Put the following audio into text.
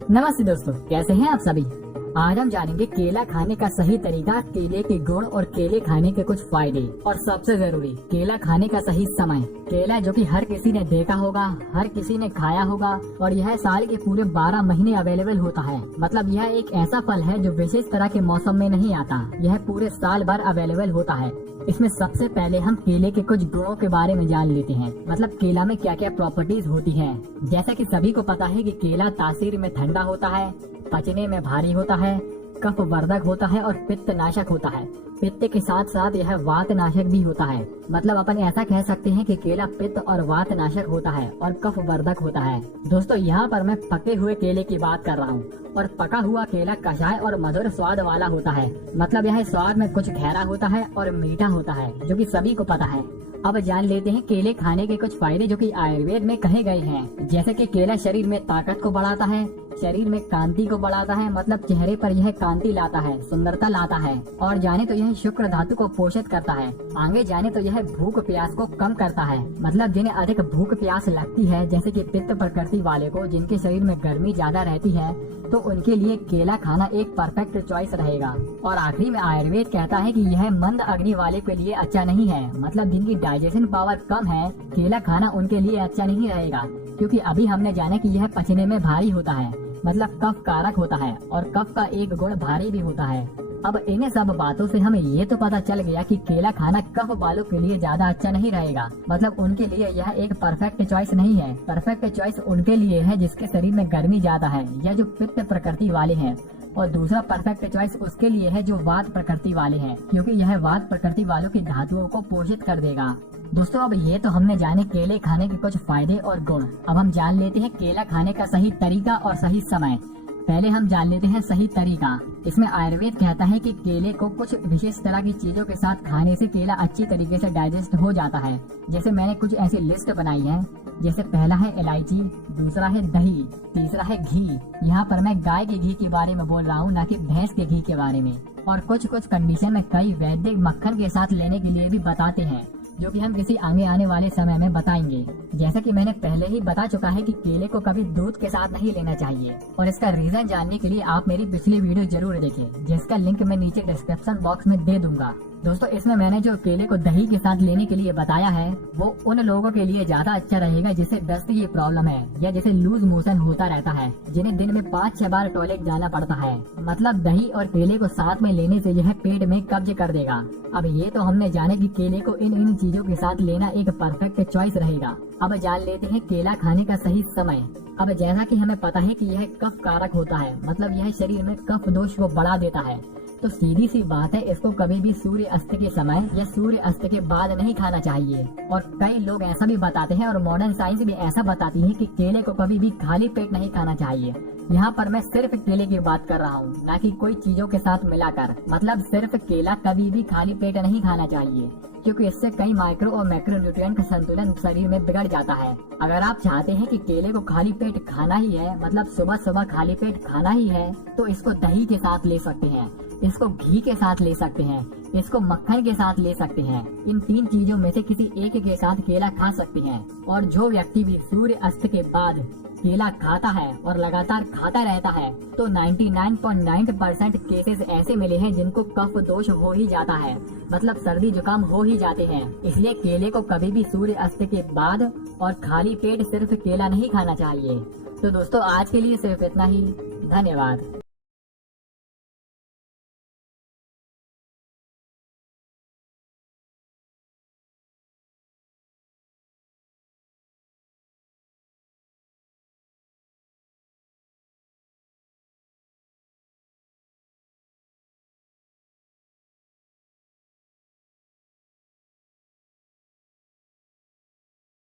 नमस्ते दोस्तों, कैसे हैं आप सभी। आज हम जानेंगे केला खाने का सही तरीका, केले के गुण और केले खाने के कुछ फायदे और सबसे जरूरी केला खाने का सही समय। केला जो कि हर किसी ने देखा होगा, हर किसी ने खाया होगा और यह साल के पूरे 12 महीने अवेलेबल होता है। मतलब यह एक ऐसा फल है जो विशेष तरह के मौसम में नहीं आता, यह पूरे साल भर अवेलेबल होता है। इसमें सबसे पहले हम केले के कुछ गुणों के बारे में जान लेते हैं। मतलब केला में क्या क्या प्रॉपर्टीज होती हैं। जैसा कि सभी को पता है कि केला तासीर में ठंडा होता है, पचने में भारी होता है, कफ वर्धक होता है और पित्त नाशक होता है। पित्त के साथ साथ यह वात नाशक भी होता है। मतलब अपन ऐसा कह सकते हैं कि केला पित्त और वात नाशक होता है और कफ वर्धक होता है। दोस्तों, यहाँ पर मैं पके हुए केले की बात कर रहा हूँ और पका हुआ केला कषाय और मधुर स्वाद वाला होता है। मतलब यह स्वाद में कुछ गहरा होता है और मीठा होता है, जो कि सभी को पता है। अब जान लेते हैं केले खाने के कुछ फायदे जो कि आयुर्वेद में कहे गए हैं। जैसे कि केला शरीर में ताकत को बढ़ाता है, शरीर में कांति को बढ़ाता है। मतलब चेहरे पर यह कांति लाता है, सुंदरता लाता है। और जाने तो यह शुक्र धातु को पोषित करता है। आगे जाने तो यह भूख प्यास को कम करता है। मतलब जिन्हें अधिक भूख प्यास लगती है, जैसे कि पित्त प्रकृति वाले को, जिनके शरीर में गर्मी ज्यादा रहती है, तो उनके लिए केला खाना एक परफेक्ट चॉइस रहेगा। और आखिरी में आयुर्वेद कहता है कि यह मंद अग्नि वाले के लिए अच्छा नहीं है। मतलब जिनकी डाइजेशन पावर कम है, केला खाना उनके लिए अच्छा नहीं रहेगा, क्योंकि अभी हमने जाना कि यह पचने में भारी होता है। मतलब कफ कारक होता है और कफ का एक गुण भारी भी होता है। अब इन सब बातों से हमें ये तो पता चल गया कि केला खाना कफ वालों के लिए ज्यादा अच्छा नहीं रहेगा। मतलब उनके लिए यह एक परफेक्ट चॉइस नहीं है। परफेक्ट चॉइस उनके लिए है जिसके शरीर में गर्मी ज्यादा है या जो पित्त प्रकृति वाले हैं। और दूसरा परफेक्ट चॉइस उसके लिए है जो वात प्रकृति वाले हैं, क्योंकि यह वात प्रकृति वालों की धातुओं को पोषित कर देगा। दोस्तों, अब ये तो हमने जाने केले खाने के कुछ फायदे और गुण। अब हम जान लेते हैं केला खाने का सही तरीका और सही समय। पहले हम जान लेते हैं सही तरीका। इसमें आयुर्वेद कहता है कि केले को कुछ विशेष तरह की चीजों के साथ खाने से केला अच्छी तरीके से डाइजेस्ट हो जाता है। जैसे मैंने कुछ ऐसी लिस्ट बनाई है। जैसे पहला है इलायची, दूसरा है दही, तीसरा है घी। यहाँ पर मैं गाय के घी के बारे में बोल रहा हूँ, ना कि भैंस के घी के बारे में। और कुछ कंडीशन में कई वैद्य मक्खन के साथ लेने के लिए भी बताते हैं, जो कि हम किसी आगे आने वाले समय में बताएंगे। जैसा कि मैंने पहले ही बता चुका है कि केले को कभी दूध के साथ नहीं लेना चाहिए। और इसका रीजन जानने के लिए आप मेरी पिछली वीडियो जरूर देखें, जिसका लिंक मैं नीचे डिस्क्रिप्शन बॉक्स में दे दूंगा। दोस्तों, इसमें मैंने जो केले को दही के साथ लेने के लिए बताया है, वो उन लोगों के लिए ज्यादा अच्छा रहेगा जिसे दस्त की प्रॉब्लम है या जिसे लूज मोशन होता रहता है, जिन्हें दिन में 5-6 बार टॉयलेट जाना पड़ता है। मतलब दही और केले को साथ में लेने से यह पेट में कब्ज कर देगा। अब ये तो हमने जाने कि केले को इन चीजों के साथ लेना एक परफेक्ट चॉइस रहेगा। अब जान लेते हैं केला खाने का सही समय। अब जैसा कि हमें पता है कि यह कफ कारक होता है, मतलब यह शरीर में कफ दोष को बढ़ा देता है। तो सीधी सी बात है, इसको कभी भी सूर्य अस्त के समय या सूर्य अस्त के बाद नहीं खाना चाहिए। और कई लोग ऐसा भी बताते हैं और मॉडर्न साइंस भी ऐसा बताती है कि केले को कभी भी खाली पेट नहीं खाना चाहिए। यहाँ पर मैं सिर्फ केले की बात कर रहा हूँ, ना कि कोई चीजों के साथ मिलाकर। मतलब सिर्फ केला कभी भी खाली पेट नहीं खाना चाहिए, क्योंकि इससे कई माइक्रो और मैक्रो न्यूट्रिएंट का संतुलन शरीर में बिगड़ जाता है। अगर आप चाहते हैं कि केले को खाली पेट खाना ही है, मतलब सुबह सुबह खाली पेट खाना ही है, तो इसको दही के साथ ले सकते हैं, इसको घी के साथ ले सकते हैं, इसको मक्खन के साथ ले सकते हैं। इन 3 चीजों में से किसी एक के साथ केला खा सकते हैं। और जो व्यक्ति भी सूर्य अस्त के बाद केला खाता है और लगातार खाता रहता है, तो 99.9% केसेस ऐसे मिले हैं जिनको कफ दोष हो ही जाता है। मतलब सर्दी जुकाम हो ही जाते हैं। इसलिए केले को कभी भी सूर्य अस्त के बाद और खाली पेट सिर्फ केला नहीं खाना चाहिए। तो दोस्तों, आज के लिए सिर्फ इतना ही। धन्यवाद।